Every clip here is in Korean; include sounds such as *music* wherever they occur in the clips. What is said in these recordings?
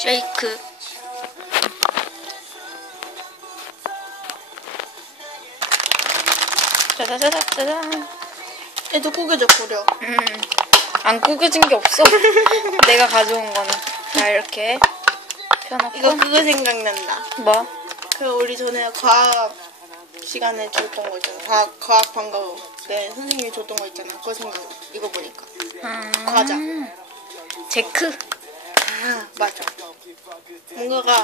쉐이크. 짜자자자자잔. 얘도 구겨져 버려. 음, 안 구겨진 게 없어. *laughs* 내가 가져온 거는. 자, 이렇게 펴놓고. 이거 그거 생각난다. 뭐? 그 우리 전에 과학 시간에 줬던 거 있잖아. 과학 과학 방과후 때 선생님이 줬던 거 있잖아. 그거 생각. 이거 보니까. 음, 과자. 제크? 아 맞아. 뭔가가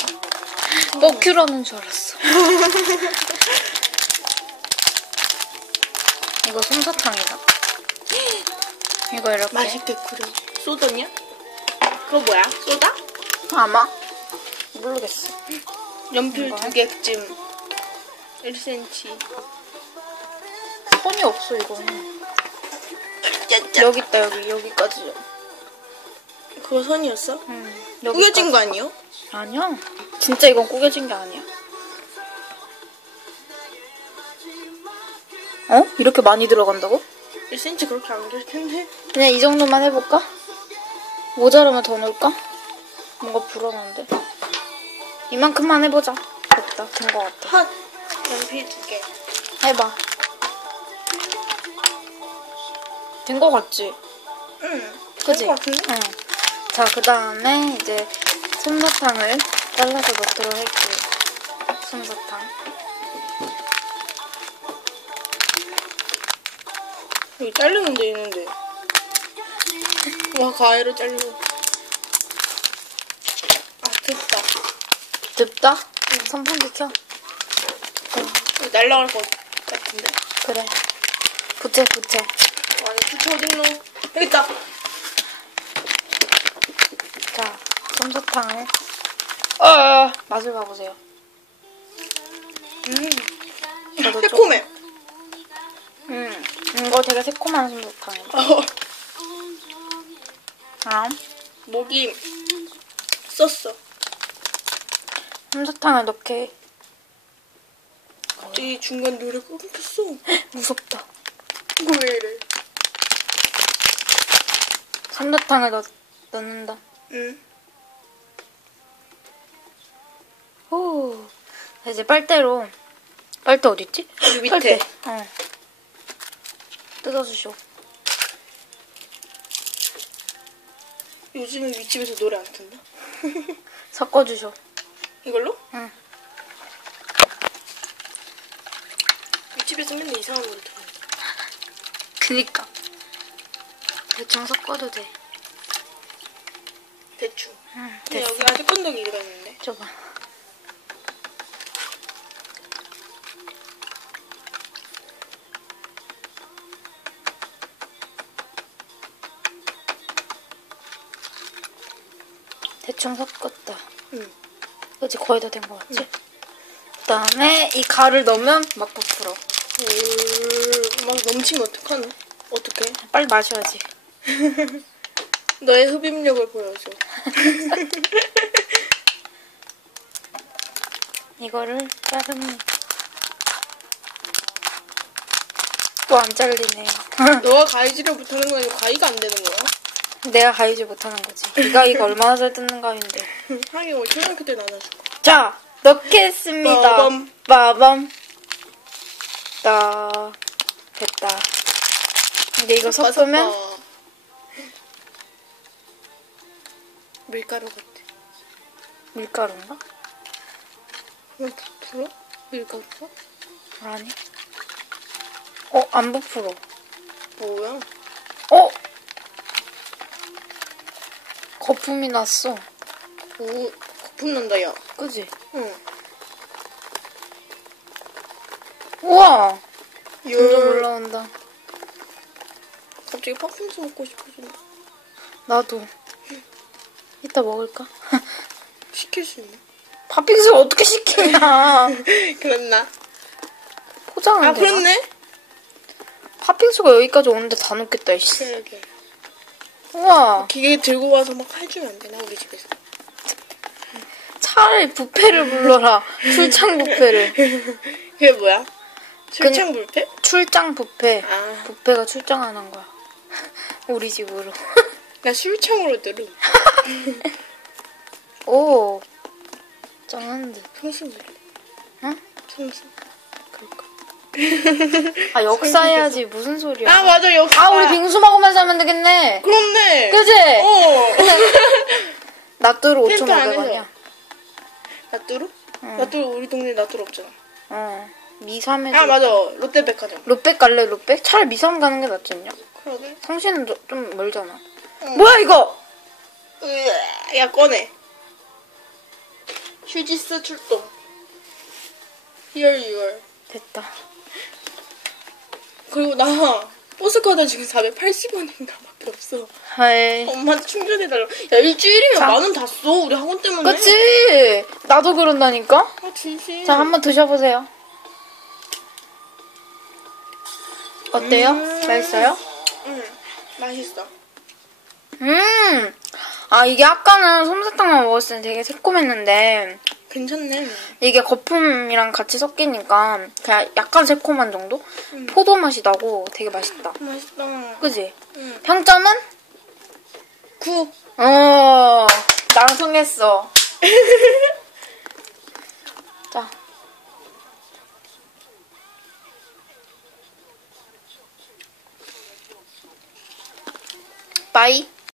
뽀큐라는 줄 알았어. *laughs* 이거 솜사탕이다. 이거 이렇게. 맛있겠구려. 소다냐? 그거 뭐야? 소다? 아마? 모르겠어. 연필 뭐야? 두 개쯤 1cm. 선이 없어, 이거는. 여기 있다, 여기. 여기까지. 그거 선이었어? 응. 구겨진 거 아니요? 아니야. 진짜 이건 구겨진 게 아니야. 어? 이렇게 많이 들어간다고? 1cm 그렇게 안 될 텐데. 그냥 이 정도만 해볼까? 모자라면 더 넣을까? 뭔가 불안한데. 이만큼만 해보자. 됐다. 된것 같아. 핫. 연필 두 개. 해봐. 된것 같지? 응. 그지? 응. 자, 그 다음에 이제 솜사탕을 잘라서 넣도록 할게요. 솜사탕. 여기 자르는 데 있는데. 와, 가위로 자르고. 아, 됐다. 듭다? 선풍기 켜. 이거 날라갈 것 같은데. 그래. 부채, 부채. 아니, 부채 어딨노? 여기 있다. 자, 솜사탕을. 어, 맛을 봐보세요. 음. 저도 새콤해. 음, 이거 되게 새콤한 솜사탕이야. 어, 아, 목이 썼어. 솜사탕을 넣게. 갑자기 중간 노래 끊겼어. *laughs* 무섭다. 이거 왜 이래? 솜사탕을 넣, 넣는다. 응. 오. 자, 이제 빨대로. 빨대 어딨지? 여기 밑에. 빨대. 어. 뜯어주쇼. 요즘은 윗집에서 노래 안 튼다. *laughs* 섞어주쇼. 이걸로? 응. 윗집에서 맨날 이상한 노래 틀어. 그니까. 대충 섞어도 돼. 대충. 응, 근데. 여기 아직 건더기 들어있는데. 줘봐. 대충 섞었다. 응. 그치 거의 다 된 것 같지? 그 다음에 이 가를 넣으면 막 부풀어. 음, 막 넘치면 어떡하노? 어떡해? 빨리 마셔야지. *laughs* 너의 흡입력을 보여줘. *laughs* 이거를 자르면 또 안 잘리네. *laughs* 너가 가위질을 못하는 거 아니고 가위가 안 되는 거야? 내가 가위질 못하는 거지. 네가 이거 얼마나 잘 뜯는 가위인데. *laughs* 하긴 우리 초등학교 하실 거. 자, 넣겠습니다. 빠밤. 빠밤. 따. 됐다. 이제 이거 섞으면 섞어. 밀가루 같아. 밀가루인가? 왜 부풀어? 밀가루가? 아니. 어, 안 부풀어. 뭐야? 어? 거품이 났어. 오, 거품 난다, 야. 그지? 응. 우와! 점점 열. 올라온다. 갑자기 팥빙수 먹고 싶어진다. 나도. 이따 먹을까? *laughs* 시킬 수 있나? 팥빙수를 어떻게 시키냐. *laughs* 그랬나? 포장은 아? 그렇네? 팥빙수가 여기까지 오는데 다 넣겠다, 이씨. 그러게. 우와. 기계 들고 와서 막 해주면 안 되나, 우리 집에서? 차라리 뷔페를 불러라. *laughs* 출장 뷔페를. 그게 뭐야? 출장 불패? 출장 뷔페. 아, 뷔페가 출장하는 거야. *laughs* 우리 집으로. *laughs* 나 술창으로 들음. 오. 짱한 듯. 통신 왜? 응? 통신. 그럴까? 아, 역사 해야지. 무슨 소리야. 아 맞아 역시. 아, 우리 빙수 먹으면서 하면 되겠네. 그렇네. 그지? 어. *laughs* 나뚜루 텐트 안에서. 5,500원이야. 나뚜루? 응. 나뚜루 우리 동네 나뚜루 없잖아. 어. 미삼에도. 아 맞아 롯데백화점. 롯백 갈래, 롯백? 차라리 미삼 가는 게 낫지 않냐? 그러게. 성신은 좀- 좀 멀잖아. 응. 뭐야, 이거? 으아, 야 꺼내. 휴지스 출동. Here you are. 됐다. 그리고 나 버스카드 지금 480원인가 밖에 없어. 하이. 엄마한테 충전해달라. 야 일주일이면 자. 만 원 다 써. 우리 학원 때문에. 그치? 나도 그런다니까? 아 진심. 자, 한번 드셔보세요. 어때요? 음. 맛있어요? 응 맛있어. 음! 아, 이게 아까는 솜사탕만 먹었을 때 되게 새콤했는데, 괜찮네. 이게 거품이랑 같이 섞이니까, 그냥 약간 새콤한 정도? 음. 포도 맛이 나고 되게 맛있다. 맛있다. 그지? 응. 평점은? 9. 어, 나랑 통했어. *laughs* 자. 빠이.